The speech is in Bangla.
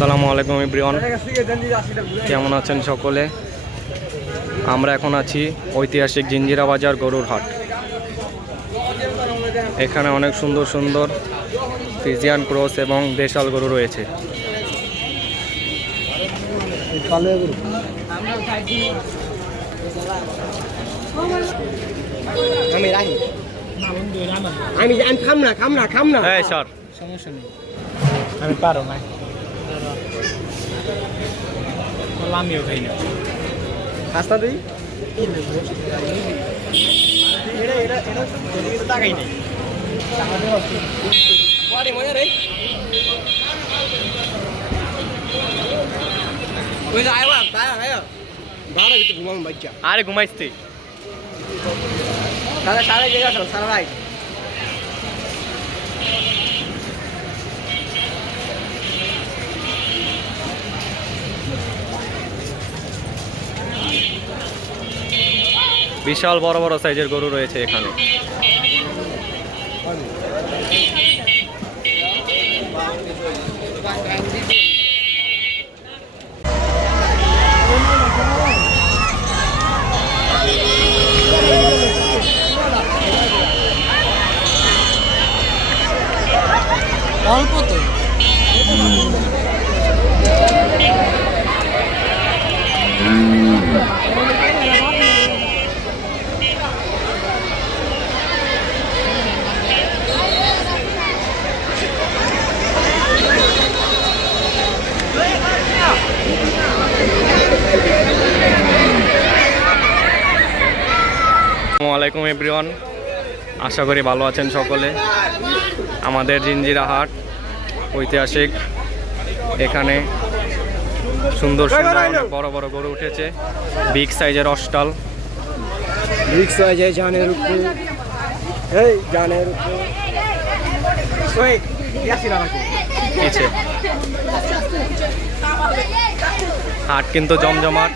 আসসালামু আলাইকুম এভরিওয়ান, কেমন আছেন সকলে? আমরা এখন আছি ঐতিহাসিক জিঞ্জিরা বাজার গরুর হাট। এখানে অনেক সুন্দর সুন্দর ফ্রিজিয়ান ক্রস এবং দেশাল গরু রয়েছে। আমি খাম না এই স্যার, সমস্যা নেই, আমি পারো না, আমিও খাই না। রাস্তা দিই টাকাই নেই। আরে ঘুমাইস তুই? সারা জায়গা সারা রাইট। বিশাল বড় বড় সাইজের গরু রয়েছে এখানে। অল্প তো আসসালামু আলাইকুম এভরিওয়ান, আশা করি ভালো আছেন সকলে। আমাদের জিঞ্জিরা হাট ঐতিহাসিক, এখানে সুন্দর সুন্দর অনেক বড় বড় গরু উঠেছে। বিগ সাইজের অস্টাল, রিক্স হয়ে যায় জানের উপরে, এই জানের উপরে হাট কিন্তু জমজমাট।